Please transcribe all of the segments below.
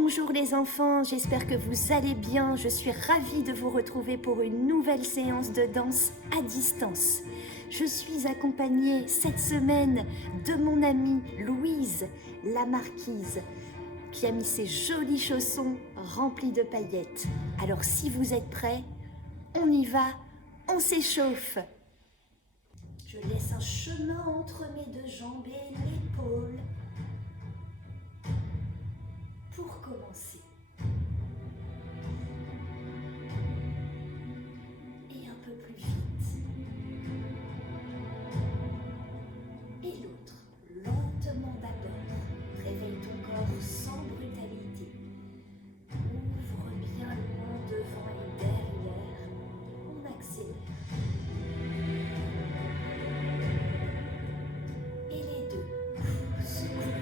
Bonjour les enfants, j'espère que vous allez bien. Je suis ravie de vous retrouver pour une nouvelle séance de danse à distance. Je suis accompagnée cette semaine de mon amie Louise, la marquise, qui a mis ses jolis chaussons remplis de paillettes. Alors si vous êtes prêts, on y va, on s'échauffe. Je laisse un chemin entre mes deux jambes et l'épaule. Pour commencer. Et un peu plus vite. Et l'autre, lentement d'abord. Réveille ton corps sans brutalité. Ouvre bien loin devant et derrière. On accélère. Et les deux. Secoue.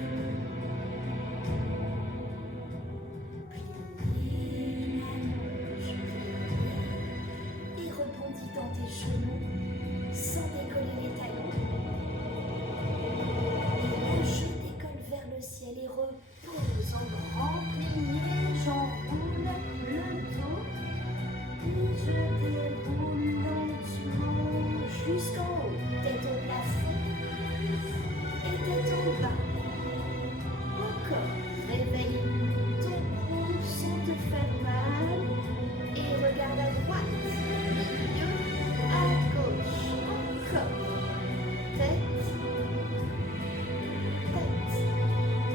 Dans tes genoux sans décoller les talons. Et là, je décolle vers le ciel et repose en grand plié. J'enroule le dos et je déroule lentement jusqu'en haut. Tête au plafond et tête en bas. Encore, réveille ton cou sans te faire mal et regarde à droite. À gauche, encore, tête,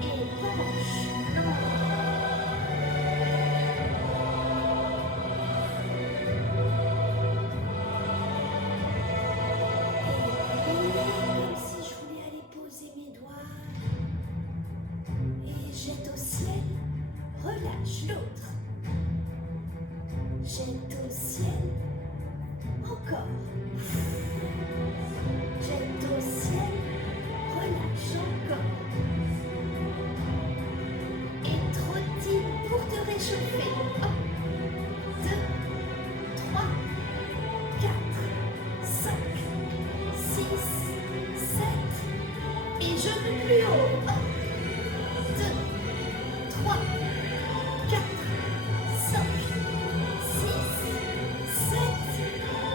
et penche, et comme si je voulais aller poser mes doigts, et jette au ciel, relâche l'autre, jette au ciel. Encore. Jette au ciel, relâche encore. Et trottine pour te réchauffer. 1, 2, 3, 4, 5, 6, 7. Et genoux plus haut. 1, 2, 3, 4, 5, 6, 7.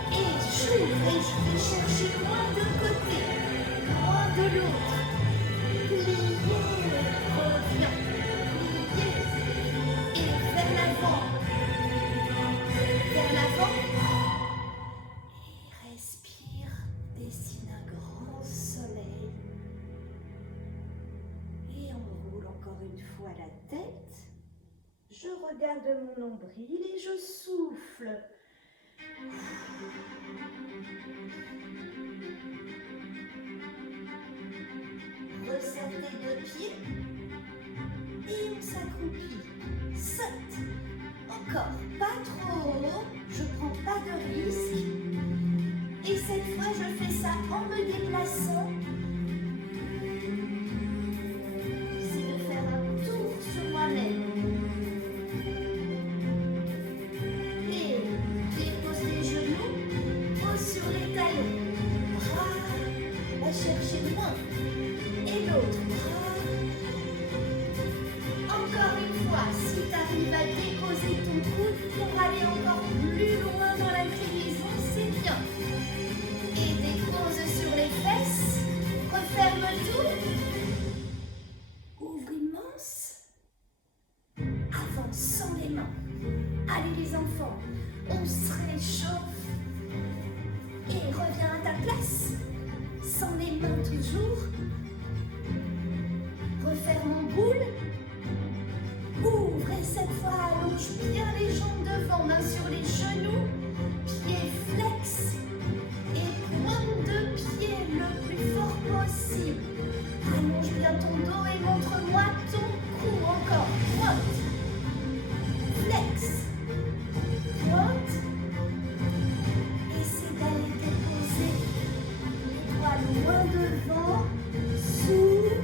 Et je vais chercher loin d'un côté, loin de l'autre. Plier, reviens, plier. Et vers l'avant. Vers l'avant. Et respire, dessine un grand soleil. Et on roule encore une fois la tête. Je regarde mon nombril et je souffle. Resserre tes deux pieds et on s'accroupit. Saute. Encore, pas trop haut, je prends pas de risque. Et cette fois, je fais ça en me déplaçant. C'est de faire un tour sur moi-même. Sur les talons, bras, va chercher loin, et l'autre bras. Encore une fois, si tu arrives à déposer ton coude pour aller encore plus loin dans l'inclinaison, c'est bien. Et dépose sur les fesses, referme tout, ouvre immense, avance sans les mains. Allez les enfants, on se réchauffe. Et reviens à ta place, sans les mains toujours. Referme en boule. Ouvre et cette fois allonge bien les jambes devant, mains sur les genoux, pieds flex et pointe de pied le plus fort possible. Allonge bien ton dos et montre-moi ton cou encore. Pointe, flex, pointe. Loin devant, souffle,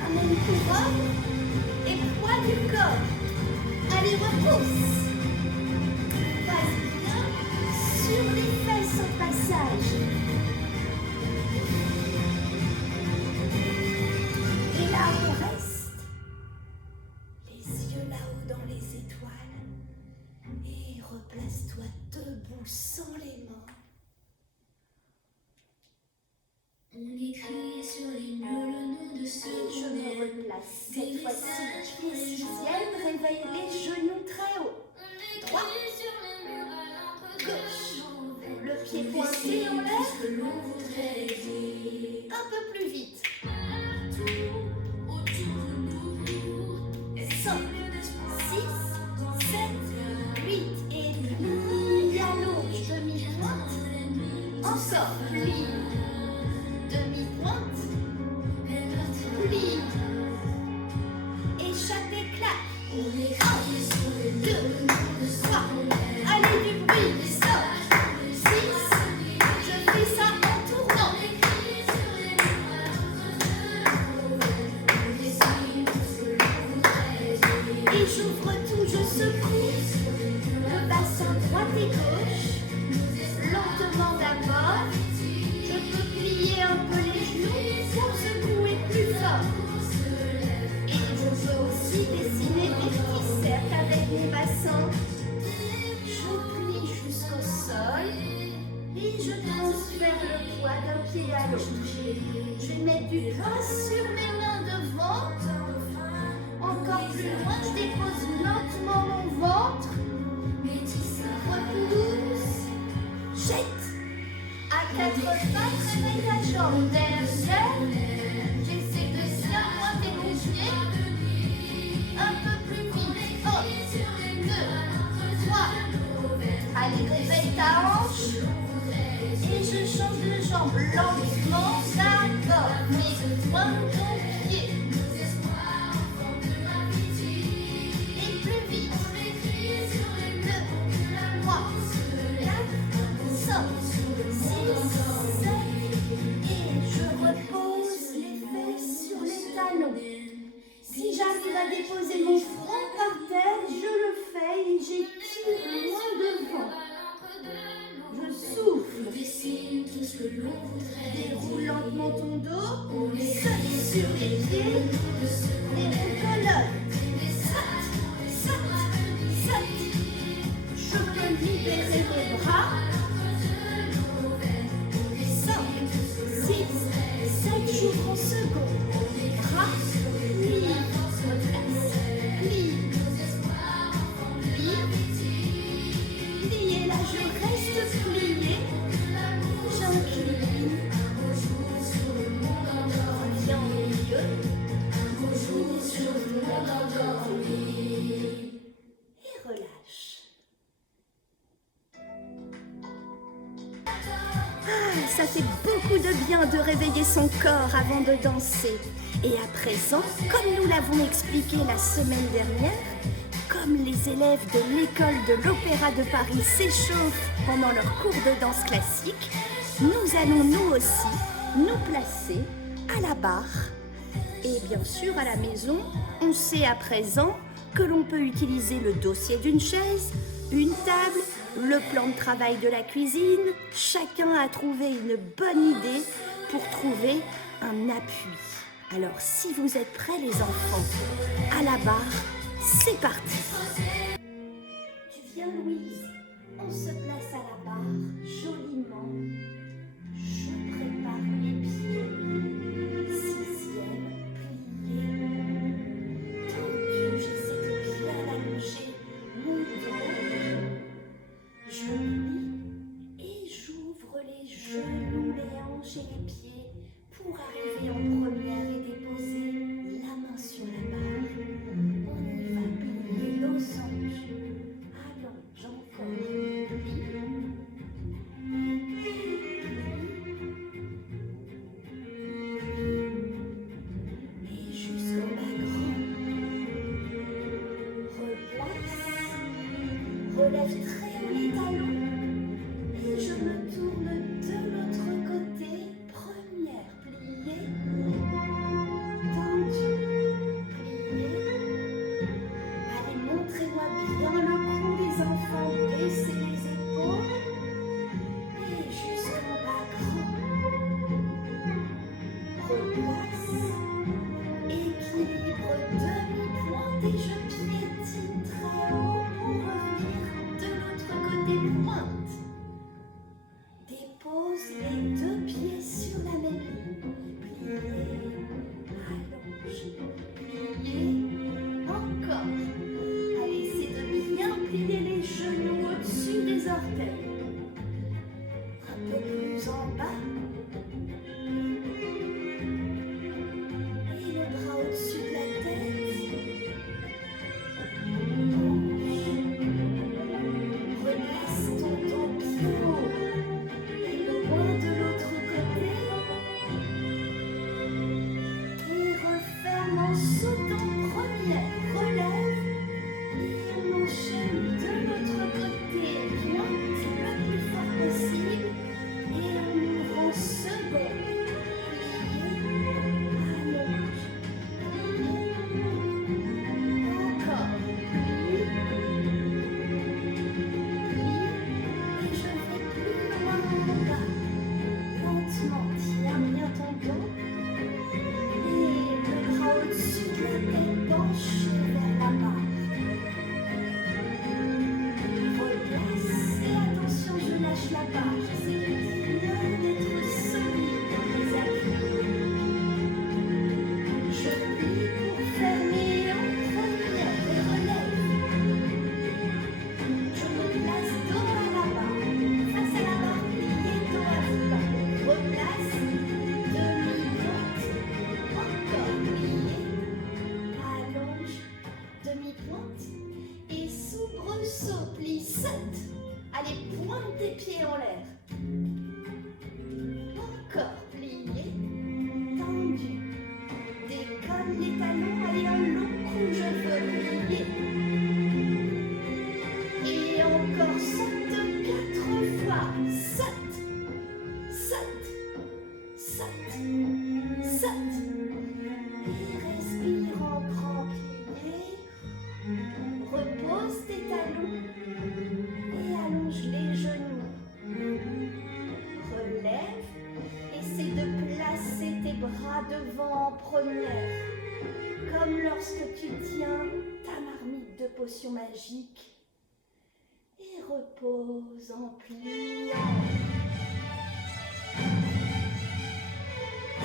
ramène couronne et poids du corps. Allez, repousse. Passe bien sur les fesses au passage. Et là, on reste. sans les mains. On écrit sur les murs le nom de ce Et je me replace. Cette fois-ci, pied sixième, réveille les genoux très haut. Droit, gauche. Le pied pointé en l'air. Un peu plus vite. 5, 6, 7, 8 et plie à l'autre, demi-pointe. Encore, plie, demi-pointe, plie. Échappée, claque. 1, 2, 3. Allez, du bruit, stop. 6, je fais ça en tournant. Et j'ouvre tout, je secoue le bassin droite et gauche, lentement d'abord. Je peux plier un peu les genoux pour secouer plus fort. Et je peux aussi dessiner des petits cercles avec mes bassins. Je plie jusqu'au sol et je transfère le poids d'un pied à l'autre. Je vais mettre du gras sur mes mains devant. Encore plus loin, je dépose lentement mon ventre. Repousse. Jette. À 4 pattes, réveille la jambe derrière. J'essaie de bien pointer mon pied. Un peu plus vite. 1, 2, 3. Allez, réveille ta hanche. Et je change de jambe lentement. D'accord. Mais pointe ton pied. Et plus vite. 2, 3, 4, 5, 6, 7. Et je repose les fesses sur les talons. Si j'arrive à déposer mon front par terre, je le fais et j'étire loin devant. Je souffle. Déroule lentement ton dos. Saute sur les pieds. Déroule colonne. Saute. Je peux libérer mes bras. 5, 6, 7, j'ouvre en second. Bras, plie, plie, et là je reste pliée. J'incline. Reviens au milieu. Sur le monde endormi. Et relâche. Ah, ça fait beaucoup de bien de réveiller son corps avant de danser. Et à présent, comme nous l'avons expliqué la semaine dernière, comme les élèves de l'école de l'Opéra de Paris s'échauffent pendant leur cours de danse classique, nous allons nous aussi nous placer à la barre. Et bien sûr, à la maison, on sait à présent que l'on peut utiliser le dossier d'une chaise, une table, le plan de travail de la cuisine. Chacun a trouvé une bonne idée pour trouver un appui. Alors, si vous êtes prêts les enfants, à la barre, c'est parti. Tu viens Louise, on se place à la barre, joliment. Je prépare les pieds. 6e, plié. Tendu, j'essaie de bien allonger mon dos. Je plie et j'ouvre les genoux, les hanches et les pieds pour arriver en première et déposer la main sur la barre. On y va, plier losange. Allonge encore. Plie. Et jusqu'au bas grand. Replace. Relève très haut les talons. Et je me tourne de l'autre côté. Première, pliée. Tendue. Pliée. Allez, montrez-moi bien le cou des enfants. Baissez les épaules. Et jusqu'en bas grand. Replace. Équilibre demi-pointe et je piétine très haut pour revenir de l'autre côté pointe. lorsque tu tiens ta marmite de potions magiques et repose en pliant.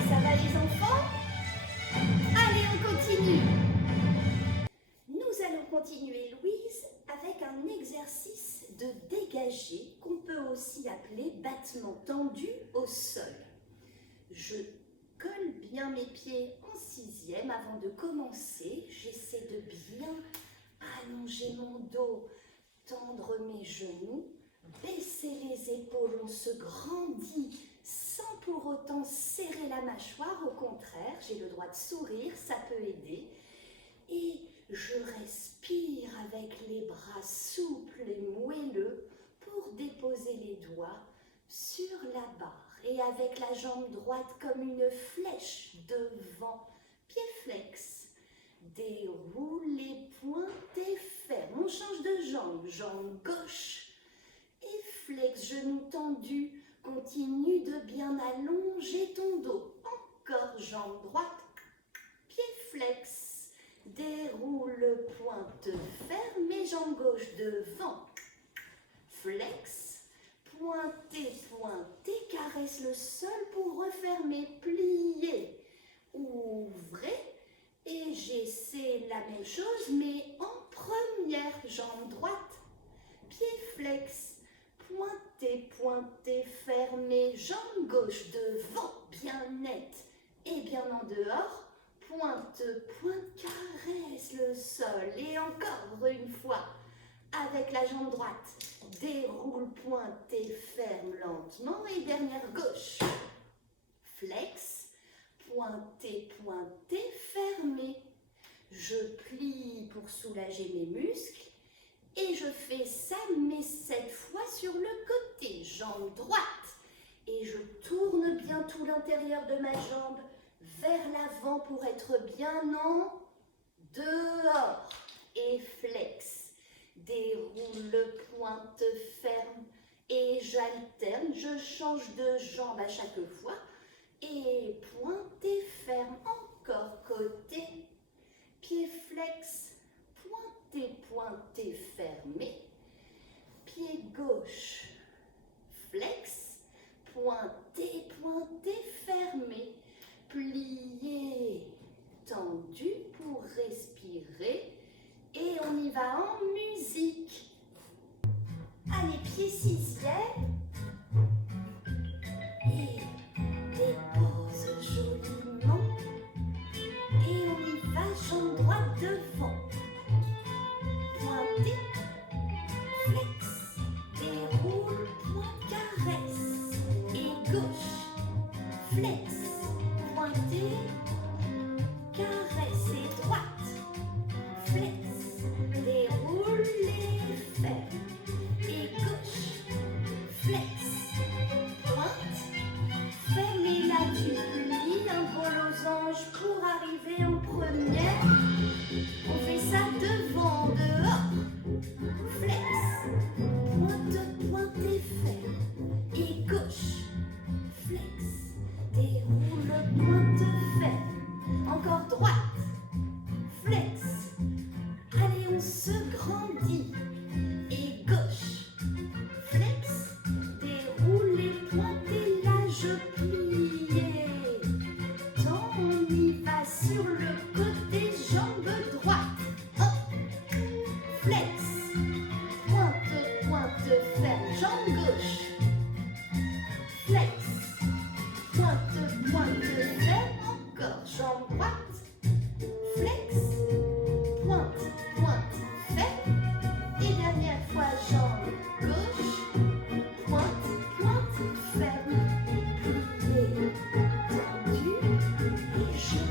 Ça va les enfants? Allez, on continue. Nous allons continuer, Louise, avec un exercice de dégagé qu'on peut aussi appeler battement tendu au sol. Je colle bien mes pieds en sixième avant de commencer. J'essaie de bien allonger mon dos, tendre mes genoux, baisser les épaules, on se grandit sans pour autant serrer la mâchoire. Au contraire, j'ai le droit de sourire, ça peut aider. Et je respire avec les bras souples et moelleux pour déposer les doigts sur la barre. Et avec la jambe droite comme une flèche devant, pied flex. Déroule les pointes et ferme. On change de jambe, jambe gauche et flex, genou tendu. Continue de bien allonger ton dos. Encore jambe droite, pied flex. Déroule pointe ferme et jambe gauche devant. Flex. Pointez, pointez, caresse le sol pour refermer, plier, ouvrez et j'essaie la même chose mais en première, jambe droite, pied flex, pointez, pointez, fermez, jambe gauche devant, bien nette et bien en dehors, pointe, pointe, caresse le sol et encore une fois avec la jambe droite. Déroule, pointe et ferme lentement. Et dernière gauche. Flex, pointez, pointez, fermez. Je plie pour soulager mes muscles. Et je fais ça, mais cette fois sur le côté. Jambe droite. Et je tourne bien tout l'intérieur de ma jambe vers l'avant pour être bien en dehors. Et flex. Déroule, pointe, ferme et j'alterne, je change de jambe à chaque fois et pointe et ferme, encore côté, pied flex, pointe et fermé, pied gauche, flex, pointe et fermé, plié, tendu pour respirer. Et on y va en musique. Allez, pied sixième. Et dépose joliment. Et on y va, jambe droite devant. Pointez, flex, déroule, pointe, caresse. Et gauche, flex, pointez, caresse et droite. Flex. Déroule les fers et gauche, flex, pointe, fermez la tu plies, un beau losange pour arriver en première, on fait ça devant, dehors, flex, pointe, pointe et ferme et gauche, flex, déroule, pointe, ferme, encore droite, flex. Allez, on se grandit. Et gauche, flex, déroule les pointes et là je plie. Tant on y va sur le côté, jambe droite. Hop, flex, pointe, pointe, ferme, jambe gauche. Flex, pointe, pointe, ferme, encore, jambe droite. Flex, pointe, pointe, ferme. Et dernière fois, jambe gauche. Pointe, pointe, ferme. Plié, tendu. Et je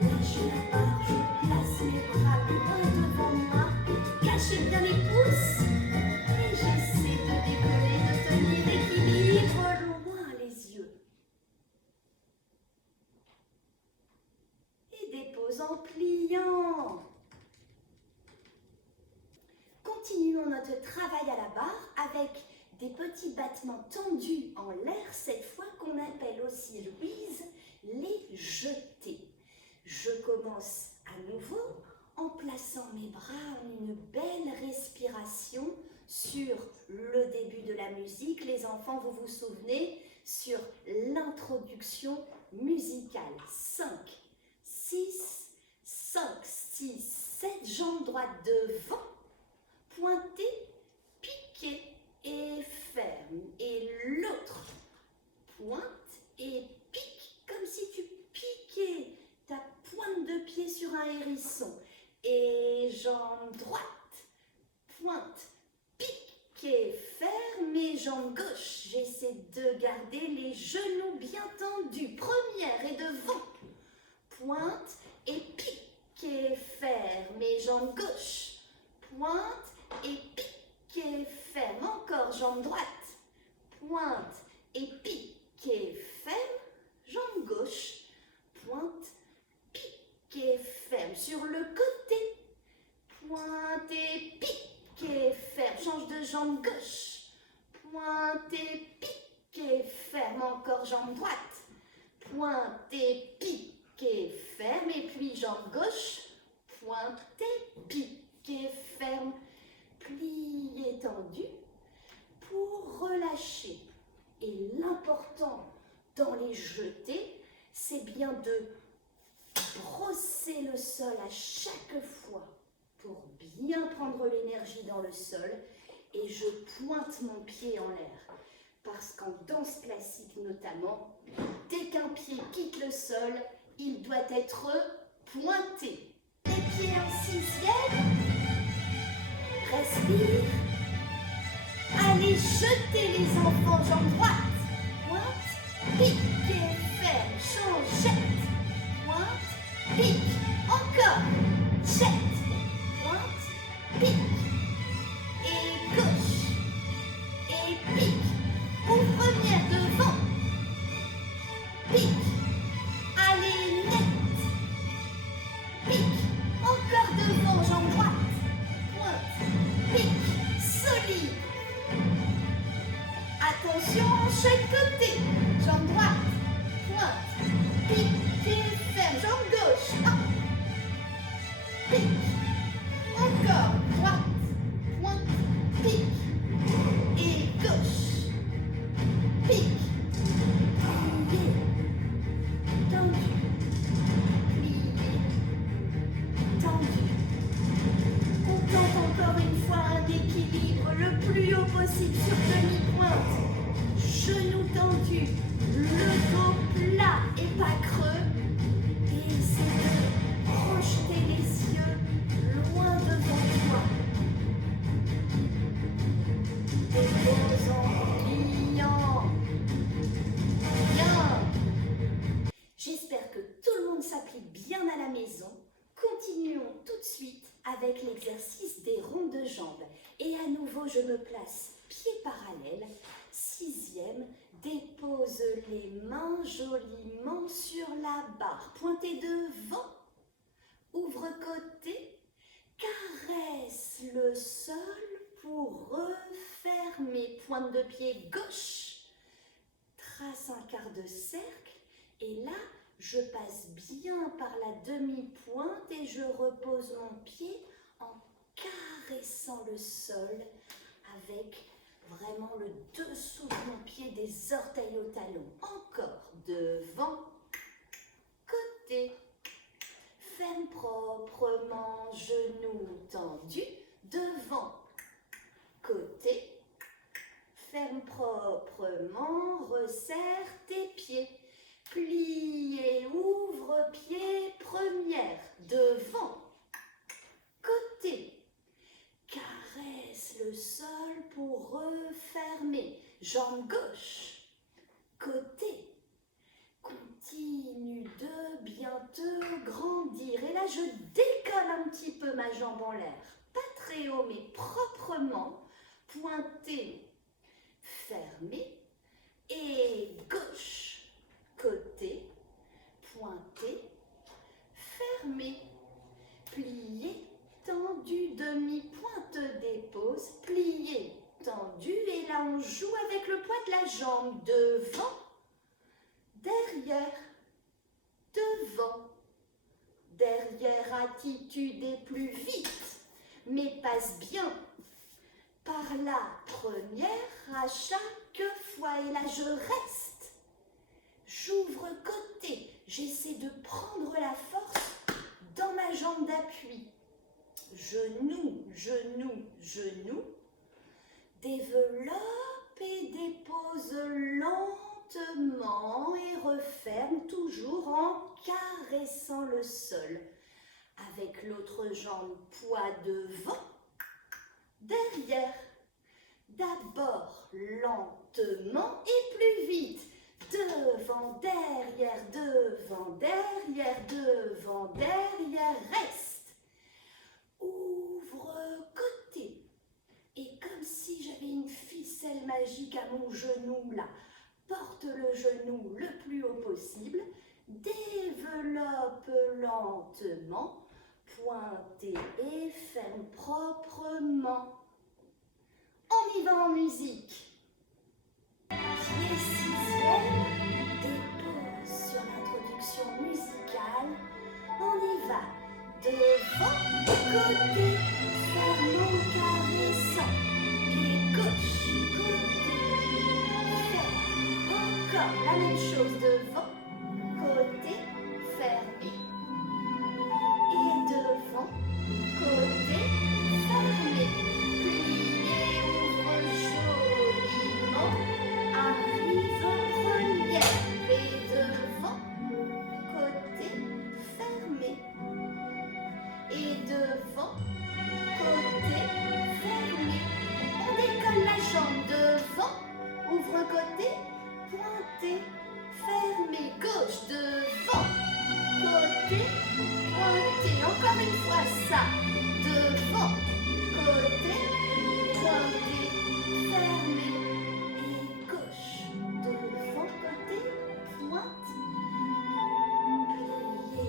lâche la barre, je place mes bras loin devant moi. Cachez bien les pouces. Et j'essaie de décoller, de tenir équilibre loin les yeux. Et dépose en pliant. Continuons notre travail à la barre avec des petits battements tendus en l'air, cette fois qu'on appelle aussi, Louise, les jetés. Je commence À nouveau, en plaçant mes bras en une belle respiration sur le début de la musique. Les enfants, vous vous souvenez, sur l'introduction musicale. 5, 6, 5, 6, 7, jambes droites devant, pointez, piquez et ferme. Et l'autre, pointe et pique, comme si tu piquais ta pointe de pied sur un hérisson. Et jambe droite, pointe, pique et ferme. Et jambe gauche, j'essaie de garder les genoux bien tendus. Première et devant, pointe et pique et ferme. Et jambe gauche, pointe et pique et ferme. Encore jambe droite, pointe et pique et ferme. Jambe gauche, pointe, pique et ferme. Sur le côté, pointe et pique et ferme. Change de jambe gauche, pointe et pique et ferme. Encore jambe droite, pointe et pique et ferme. Et puis jambe gauche, pointe et pique et ferme. Plié tendu pour relâcher. Et l'important dans les jetés, c'est bien de brosser le sol à chaque fois pour bien prendre l'énergie dans le sol. Et je pointe mon pied en l'air. Parce qu'en danse classique notamment, dès qu'un pied quitte le sol, il doit être pointé. Les pieds en sixième. Respire. Allez, jetez les enfants, jambe droite. Pointe, pique et ferme. Change, jette. Pointe, pique. Encore. Jette. Pointe, pique. Et gauche. Et pique. Ou première devant. Pique. Allez, net. Pique. Encore devant, jambe droite. Pointe, pique, solide. Attention, chaque côté. Jambe droite, pointe, pique et ferme. Jambe gauche, pique. Encore, droite, pointe, pique. Et gauche, pique. Plié, tendu. Plié, tendu. On tente encore une fois un équilibre le plus haut possible sur demi-pointe. Genoux tendus, le dos plat et pas creux. Et essaie de projeter les yeux loin devant toi. Dépose en pliant. Bien. J'espère que tout le monde s'applique bien à la maison. Continuons tout de suite avec l'exercice des rondes de jambes. Et à nouveau, je me place pieds parallèles. Sixième, dépose les mains joliment sur la barre. Pointez devant, ouvre côté, caresse le sol pour refermer. Pointe de pied gauche, trace un quart de cercle. Et là, je passe bien par la demi-pointe et je repose mon pied en caressant le sol avec vraiment le dessous de mon pied des orteils au talon. Encore devant, côté, ferme proprement, genoux tendus, devant, côté, ferme proprement, resserre tes pieds. Plie, ouvre pied, première, devant, côté, caresse le sol pour refermer, jambe gauche, côté, continue de bien te grandir. Et là, je décolle un petit peu ma jambe en l'air, pas très haut, mais proprement, pointé, fermé, et gauche, côté, pointé, fermé, plié, tendu, demi-pointe, dépose, plié, tendu. Et là, on joue avec le poids de la jambe. Devant, derrière, devant, derrière, gratitude et plus vite, mais passe bien par la première à chaque fois. Et là, je reste. J'ouvre côté. J'essaie de prendre la force dans ma jambe d'appui. Genou, genou, genou. Développe et dépose lentement et referme toujours en caressant le sol. Avec l'autre jambe, poids devant, derrière. D'abord lentement et plus vite. Devant, derrière, devant, derrière, devant, derrière, reste. Ouvre côté. Et comme si j'avais une ficelle magique à mon genou là, porte le genou le plus haut possible, développe lentement, pointez et ferme proprement. On y va en musique. Pied sixième, dépose sur l'introduction musicale. On y va. Devant, côté, ferme en caressant. Et gauche, côté, ferme. Encore la même chose. Devant, côté, fermé. Et devant, côté, fermé. Plié, ouvre joliment. Arrive première. Et devant, côté, fermé. Et devant, côté, fermé. On décolle la jambe devant, ouvre côté, pointé, fermé. Gauche, devant, côté, pointé. Encore une fois ça. Devant, côté, pointé, fermé. Et gauche, devant, côté, pointe, plié.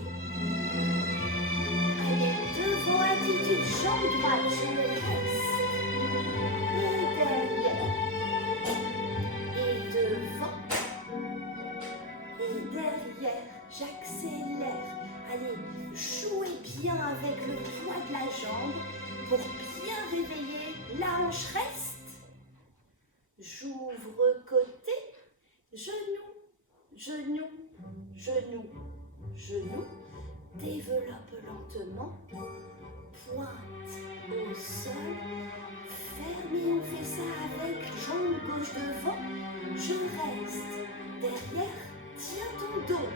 Allez, devant, attitude, jambe droite, je reste. Et derrière. Et devant. Et derrière, j'accélère. Allez, jouez bien avec le poids de la jambe pour bien réveiller la hanche. Reste. J'ouvre côté, genou, genou, genou, genou. Développe lentement, pointe au sol, ferme et on fait ça avec jambe gauche devant, je reste, derrière, tiens ton dos,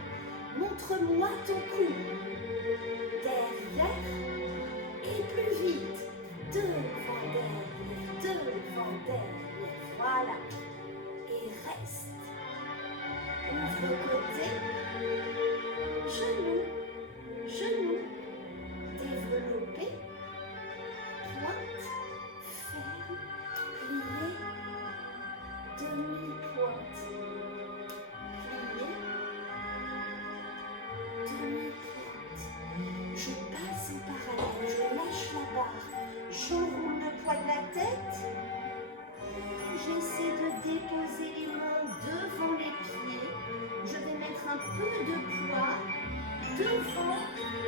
montre-moi ton cou, derrière et plus vite, devant, derrière, voilà, et reste, ouvre côté, genou, genou, développé, pointe, ferme, plié, demi-pointe, plié, demi-pointe. Je passe en parallèle, je lâche la barre, j'enroule le poids de la tête, j'essaie de déposer les mains devant les pieds, je vais mettre un peu de poids devant,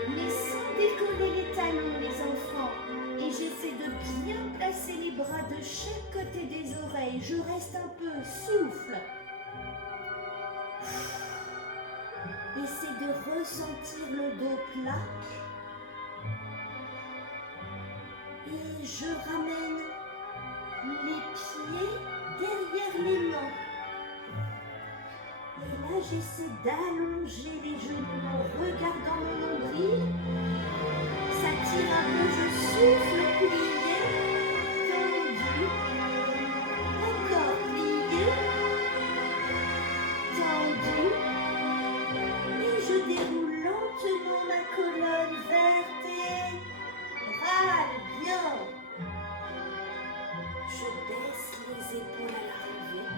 mais sans décoller les talons, les enfants. Et j'essaie de bien placer les bras de chaque côté des oreilles. Je reste un peu, souffle. Essaie de ressentir le dos plat. Et je ramène les pieds derrière les mains. Et là, j'essaie d'allonger les genoux en regardant mon nombril. Ça tire un peu, je souffle, plié, tendu. Encore plié, tendu. Et je déroule lentement ma colonne vertébrale. Bien. Je baisse les épaules à l'arrivée.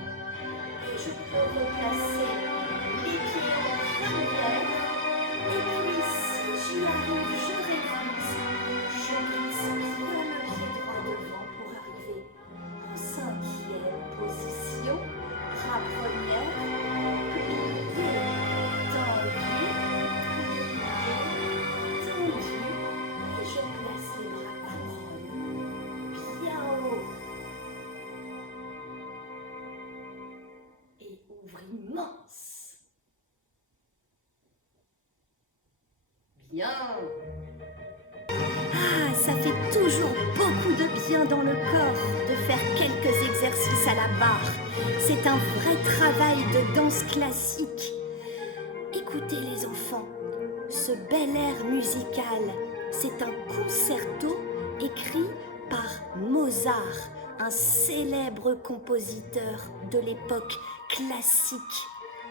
Et je peux replacer les pieds en première. Et puis si j'y arrive, bien dans le corps de faire quelques exercices à la barre. C'est un vrai travail de danse classique. Écoutez les enfants, ce bel air musical, c'est un concerto écrit par Mozart, un célèbre compositeur de l'époque classique.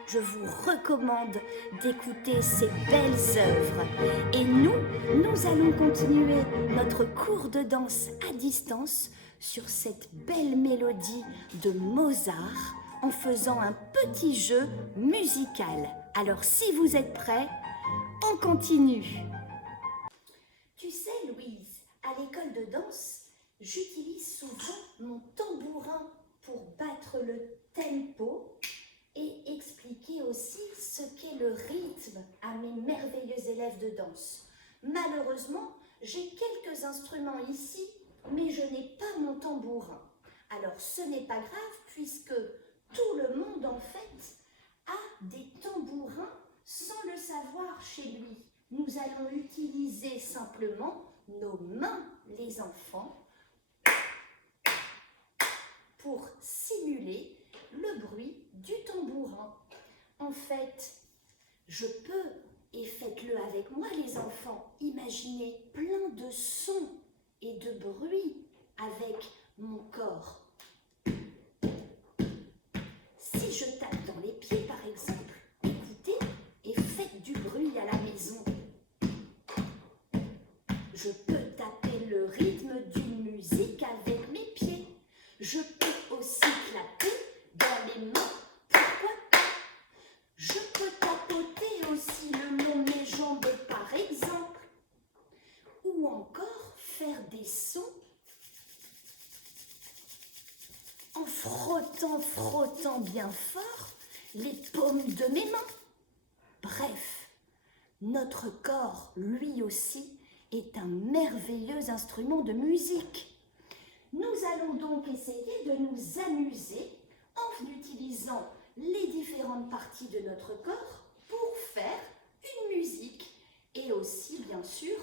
Je vous recommande d'écouter ces belles œuvres. Et nous allons continuer notre cours de danse à distance sur cette belle mélodie de Mozart en faisant un petit jeu musical. Alors si vous êtes prêts, on continue. Tu sais, Louise, à l'école de danse, j'utilise souvent mon tambourin pour battre le tempo et expliquer aussi ce qu'est le rythme à mes merveilleux élèves de danse. Malheureusement, j'ai quelques instruments ici, mais je n'ai pas mon tambourin. Alors ce n'est pas grave puisque tout le monde en fait a des tambourins sans le savoir chez lui. Nous allons utiliser simplement nos mains, les enfants, pour simuler le bruit du tambourin. En fait, je peux, et faites-le avec moi les enfants, imaginer plein de sons et de bruits avec mon corps. Si je tape dans les pieds par exemple, écoutez et faites du bruit à la maison. Je peux taper le rythme d'une musique avec mes pieds. Je peux aussi clapper dans les mains, pourquoi pas. Je peux tapoter aussi le long de mes jambes par exemple. Ou encore faire des sons en frottant bien fort les paumes de mes mains. Bref, notre corps, lui aussi, est un merveilleux instrument de musique. Nous allons donc essayer de nous amuser en utilisant les différentes parties de notre corps pour faire une musique et aussi, bien sûr,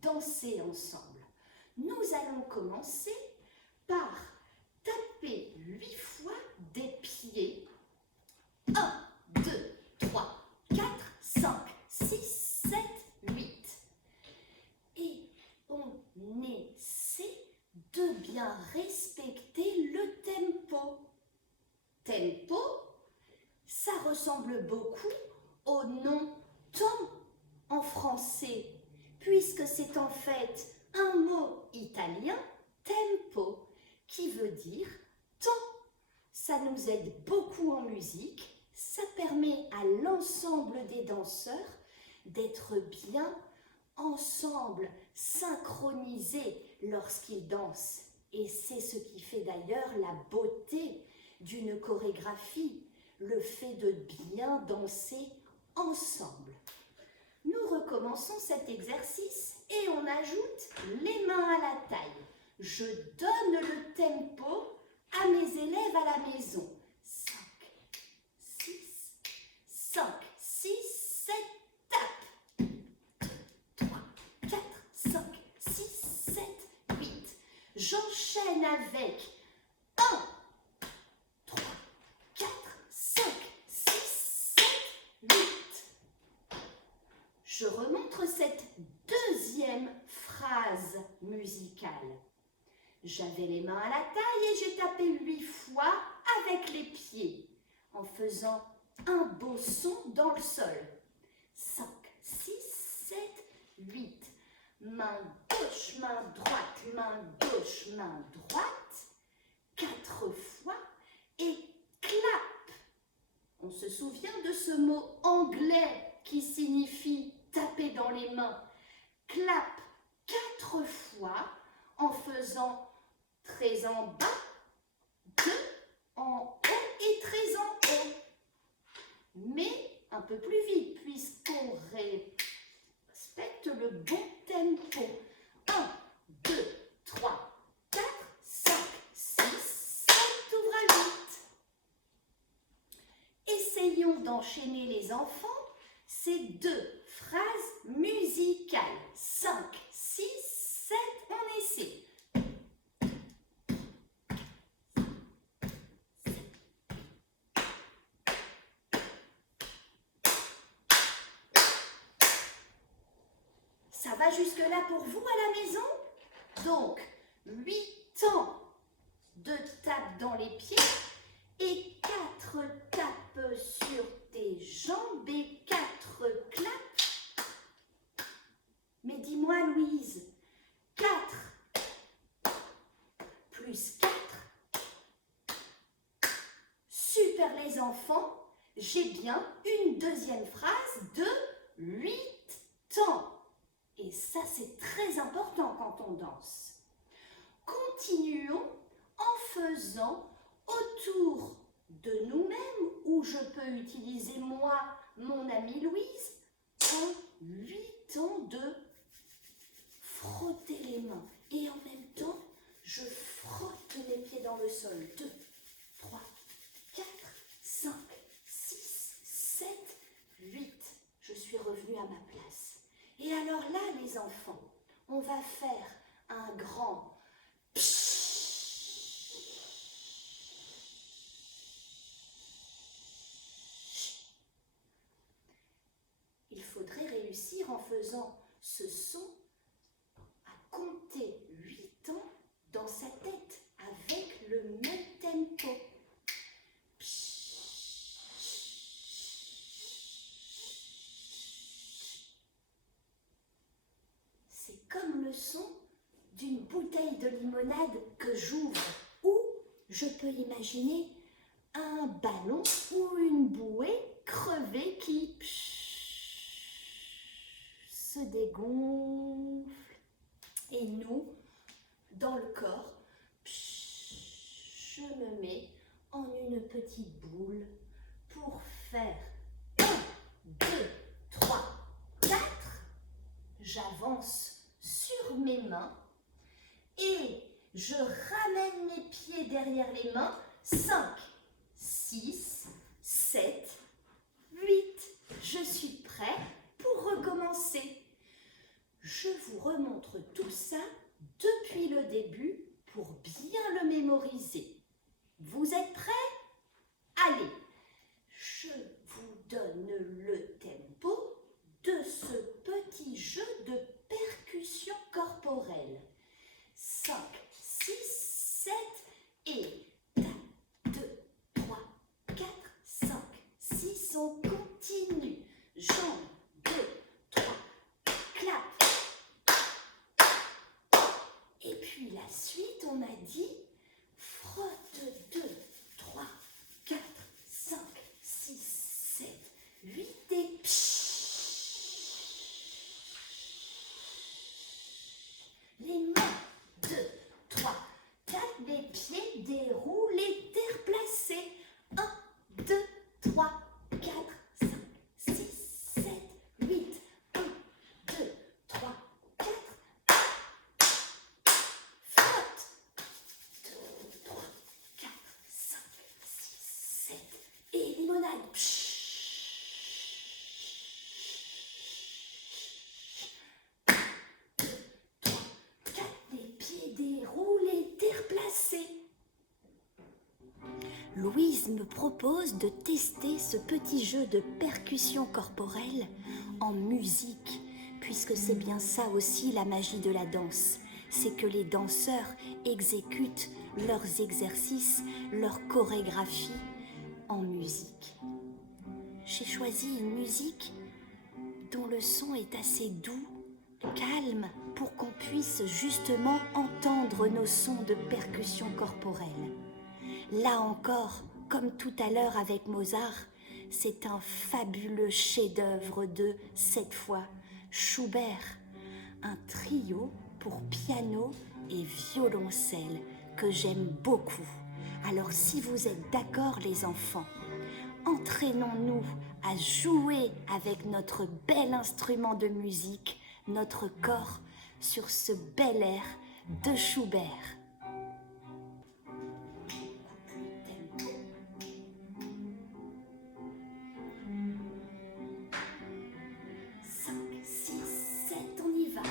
danser ensemble. Nous allons commencer par taper 8 fois des pieds. 1, 2, 3, 4, 5, 6, 7, 8. Et on essaie de bien respecter le tempo. Tempo, ça ressemble beaucoup au nom temps en français, puisque c'est en fait un mot italien, tempo, qui veut dire temps. Ça nous aide beaucoup en musique, ça permet à l'ensemble des danseurs d'être bien ensemble, synchronisés lorsqu'ils dansent. Et c'est ce qui fait d'ailleurs la beauté d'une chorégraphie, le fait de bien danser ensemble. Nous recommençons cet exercice et on ajoute les mains à la taille. Je donne le tempo à mes élèves à la maison. 5, 6, 5, 6, 7, tape. 2, 3, 4, 5, 6, 7, 8. J'enchaîne avec 1, 3, 4, 5, 6, 7, 8. Je remontre cette deuxième phrase musicale. J'avais les mains à la taille et j'ai tapé 8 fois avec les pieds en faisant un beau son dans le sol. 5, 6, 7, 8. Main gauche, main droite, main gauche, main droite. 4 fois et clap. On se souvient de ce mot anglais qui signifie taper dans les mains. Clap 4 fois en faisant très en bas, 2 en haut et très en haut. Mais un peu plus vite puisqu'on respecte le bon tempo. 1, 2, 3, 4, 5, 6, 7, ouvre à 8. Essayons d'enchaîner les enfants ces deux phrases musicales. 5, 6, 7, on essaie. va jusque-là pour vous à la maison? Donc, 8 temps de tape dans les pieds et 4 tapes sur tes jambes et 4 claps. Mais dis-moi, Louise, 4 plus 4. Super les enfants, j'ai bien une deuxième phrase de 8 temps. Et ça, c'est très important quand on danse. Continuons en faisant autour de nous-mêmes, ou je peux utiliser moi, mon amie Louise, un 8 temps de frotter les mains. Et en même temps, je frotte mes pieds dans le sol. 2, 3, 4, 5, 6, 7, 8. Je suis revenue à ma place. Et alors là, les enfants, on va faire un grand pshhh. Il faudrait réussir en faisant ce son à compter 8 ans dans sa tête avec le même tempo. C'est comme le son d'une bouteille de limonade que j'ouvre, ou je peux imaginer un ballon ou une bouée crevée qui se dégonfle. Et nous, dans le corps, je me mets en une petite boule pour faire 1, 2, 3, 4. J'avance sur mes mains et je ramène les pieds derrière les mains. 5, 6, 7, 8. Je suis prêt pour recommencer. Je vous remontre tout ça depuis le début pour bien le mémoriser. Vous êtes prêts? Allez, je vous donne le tempo de ce petit jeu de percussion corporelle. 5, 6, 7 et tape, 2, 3, 4, 5, 6. On continue. Jambes, 2, 3, clap. Et puis la suite, on a dit frotte 2, 3, 4, 5, 6, 7, 8 et les mains, 2, 3, 4, les pieds déroulent, les terres placées. 1, 2, 3, 4, 5, 6, 7, 8. 1, 2, 3, 4. Frotte. 2, 3, 4, 5, 6, 7. Et limonade. Louise me propose de tester ce petit jeu de percussion corporelle en musique, puisque c'est bien ça aussi la magie de la danse, c'est que les danseurs exécutent leurs exercices, leurs chorégraphies en musique. J'ai choisi une musique dont le son est assez doux, calme, pour qu'on puisse justement entendre nos sons de percussion corporelle. Là encore, comme tout à l'heure avec Mozart, c'est un fabuleux chef-d'œuvre de, cette fois, Schubert, un trio pour piano et violoncelle que j'aime beaucoup. Alors si vous êtes d'accord les enfants, entraînons-nous à jouer avec notre bel instrument de musique, notre corps, sur ce bel air de Schubert. 5, 6, 7, on y va.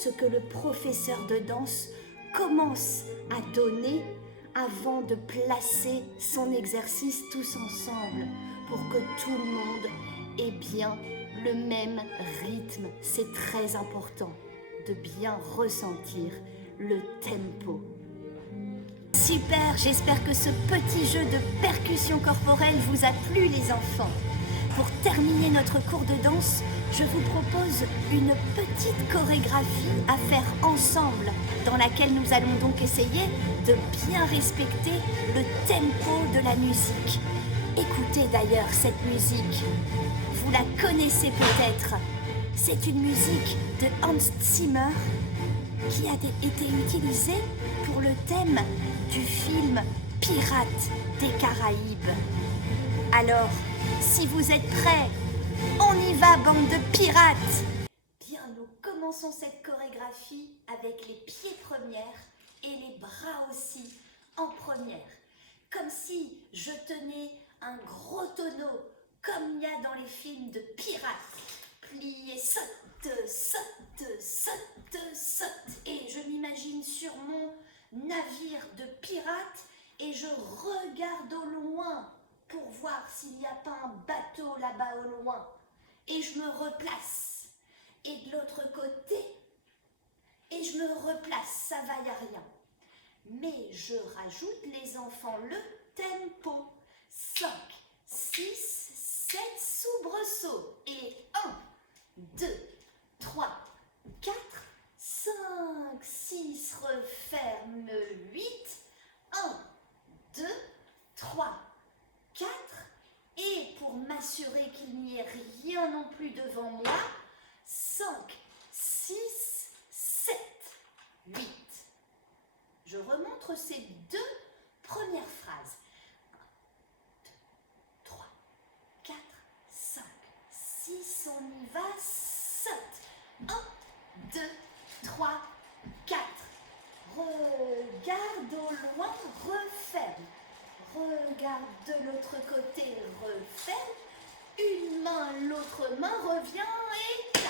ce que le professeur de danse commence à donner avant de placer son exercice tous ensemble pour que tout le monde ait bien le même rythme. C'est très important de bien ressentir le tempo. Super, j'espère que ce petit jeu de percussion corporelle vous a plu les enfants. Pour terminer notre cours de danse, je vous propose une petite chorégraphie à faire ensemble, dans laquelle nous allons donc essayer de bien respecter le tempo de la musique. Écoutez d'ailleurs cette musique, vous la connaissez peut-être. C'est une musique de Hans Zimmer qui a été utilisée pour le thème du film Pirates des Caraïbes. Alors, si vous êtes prêts, on y va, bande de pirates! Bien, nous commençons cette chorégraphie avec les pieds premières et les bras aussi en première. Comme si je tenais un gros tonneau, comme il y a dans les films de pirates. Plier, saute, saute, saute, saute. Et je m'imagine sur mon navire de pirates et je regarde au loin pour voir s'il n'y a pas un bateau là-bas au loin. Et je me replace. Et de l'autre côté, et je me replace, ça va, y a rien. Mais je rajoute, les enfants, le tempo. 5, 6, 7, soubresauts. Et 1, 2, 3, 4, 5, 6, referme, 8, 1, 2, 3, 4, et pour m'assurer qu'il n'y ait rien non plus devant moi, 5, 6, 7, 8. Je remontre ces deux premières phrases. 1, 2, 3, 4, 5, 6, on y va, saute. 1, 2, 3, 4. Regarde au loin, referme. Regarde de l'autre côté, referme. Une main, l'autre main revient et tape.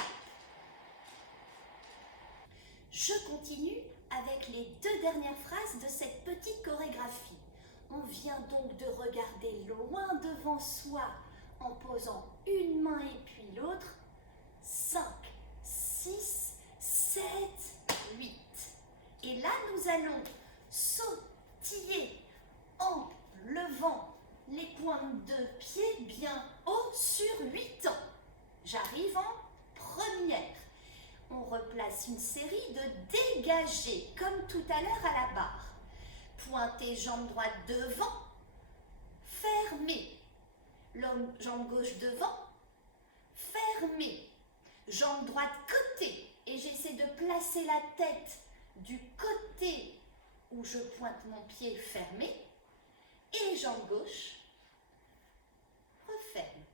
Je continue avec les deux dernières phrases de cette petite chorégraphie. On vient donc de regarder loin devant soi en posant une main et puis l'autre. 5, 6, 7, 8. Et là, nous allons sautiller en levant les pointes de pied bien haut sur 8 ans. J'arrive en première. On replace une série de dégagés, comme tout à l'heure à la barre. Pointez jambe droite devant, fermez. Jambe gauche devant, fermez. Jambe droite côté. Et j'essaie de placer la tête du côté où je pointe mon pied fermé. Et jambe gauche, referme.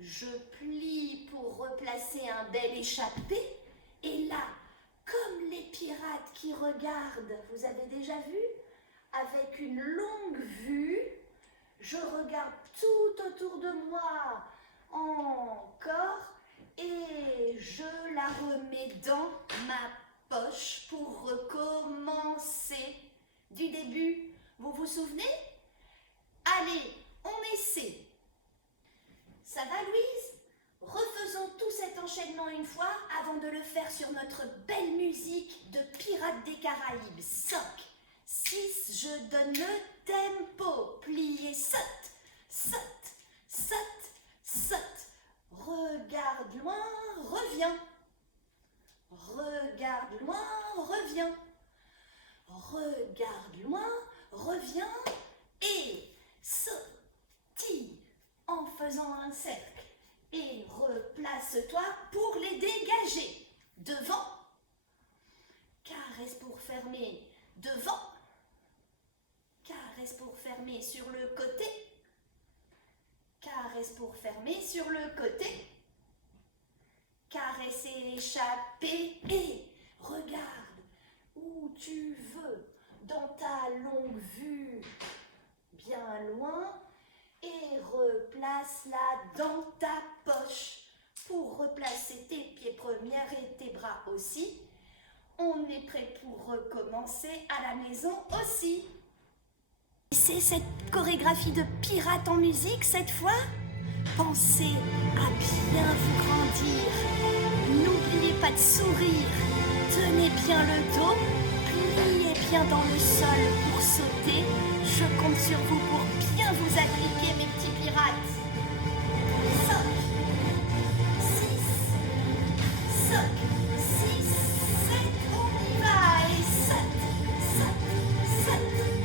Je plie pour replacer un bel échappé. Et là, comme les pirates qui regardent, vous avez déjà vu, avec une longue vue, je regarde tout autour de moi, encore, et je la remets dans ma poche pour recommencer du début. Vous vous souvenez? Allez, on essaie. Ça va, Louise? Refaisons tout cet enchaînement une fois avant de le faire sur notre belle musique de Pirates des Caraïbes. 5, 6, je donne le tempo. Plié, saute, saute, saute, saute. Regarde loin, reviens. Regarde loin, reviens. Regarde loin, reviens. Et sautille en faisant un cercle. Et replace-toi pour les dégager. Devant. Caresse pour fermer. Devant. Caresse pour fermer sur le côté. Caresse pour fermer sur le côté. Caresse et échapper. Et regarde où tu veux dans ta longue vue. Bien loin. Et replace-la dans ta poche pour replacer tes pieds premières et tes bras aussi. On est prêt pour recommencer à la maison aussi. C'est cette chorégraphie de pirate en musique cette fois? Pensez à bien vous grandir. N'oubliez pas de sourire. Tenez bien le dos. Pliez bien dans le sol pour sauter. Je compte sur vous pour bien vous appliquer, mes petits pirates. 5, 6, 5, 6, 7, on y va. Et 7, 7, 7,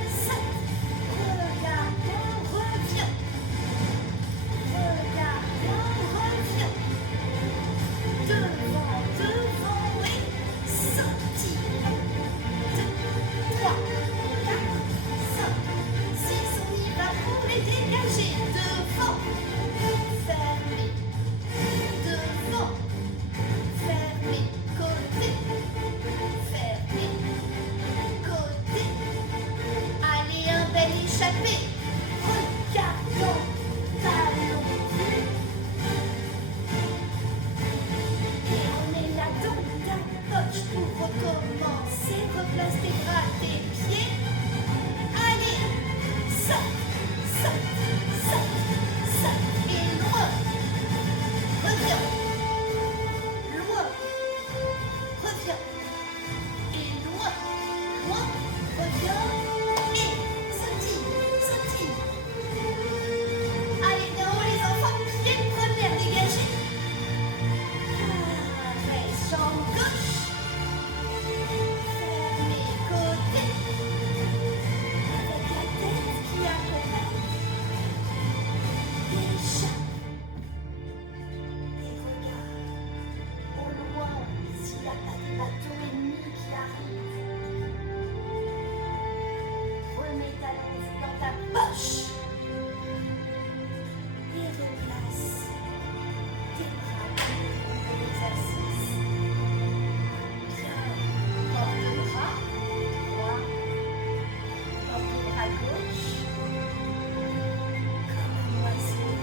7. Regarde, on revient. Regarde, on revient. Devant, devant et sorti. 1, 2, 3, 4, 5, 6, on y va pour les dégager. Devant, fermez. Devant, fermez. Côté, fermez. Côté. Allez, un bel échappé. Regardons, talons vus. Et on est là dans ta poche pour recommencer. Replace tes bras, tes pieds. Allez, saute, saute, saute, saute. Et loin, reviens. Loin, reviens. Et loin, loin, reviens. Et sautille, sautille. Allez, bien haut les enfants, pied de première dégagée. Arrêt, jambe gauche. Fermez côté. Avec la tête qui accompagne. Échappe. Et regarde, au loin, s'il n'y a pas des bateaux ennemis qui arrivent. Remets ta lance dans ta poche. Et replace tes bras pour l'exercice. Bien. Porte-bras droit. Porte-bras gauche. Comme un oiseau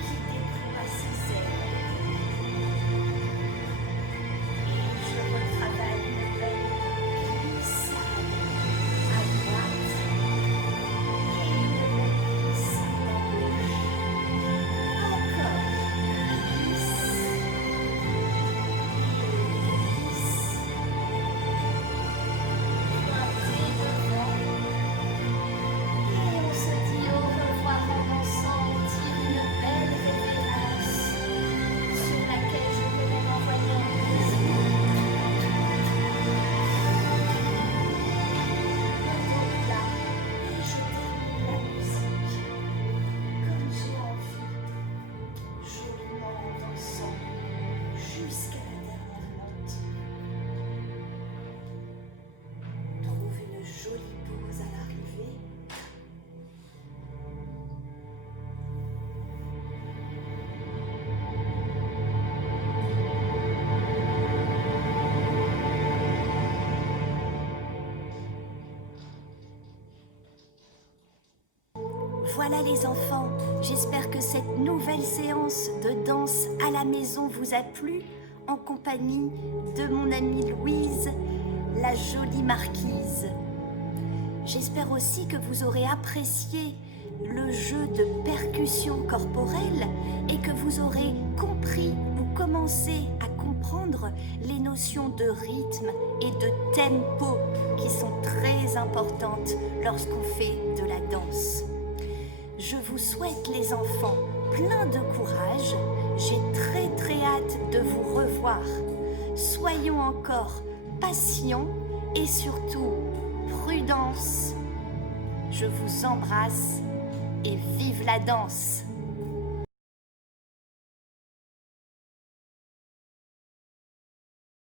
qui déploie ses ailes. Et je retravaille une belle glissade à droite et une belle glissade à gauche. Encore glisse, pointez devant. Et on se dit au revoir en dansant. On tire une belle révérence sur laquelle je peux même envoyer un bisou. Le dos plat et je termine la musique comme j'ai envie, joliment en dansant jusqu'à la dernière note. Trouve une jolie pause à l'arrivée. Voilà les enfants, j'espère que cette nouvelle séance de danse à la maison vous a plu en compagnie de mon amie Louise, la jolie marquise. J'espère aussi que vous aurez apprécié le jeu de percussion corporelle et que vous aurez compris ou commencé à comprendre les notions de rythme et de tempo qui sont très importantes lorsqu'on fait de la danse. Je vous souhaite les enfants plein de courage. J'ai très hâte de vous revoir. Soyons encore patients et surtout prudence. Je vous embrasse et vive la danse!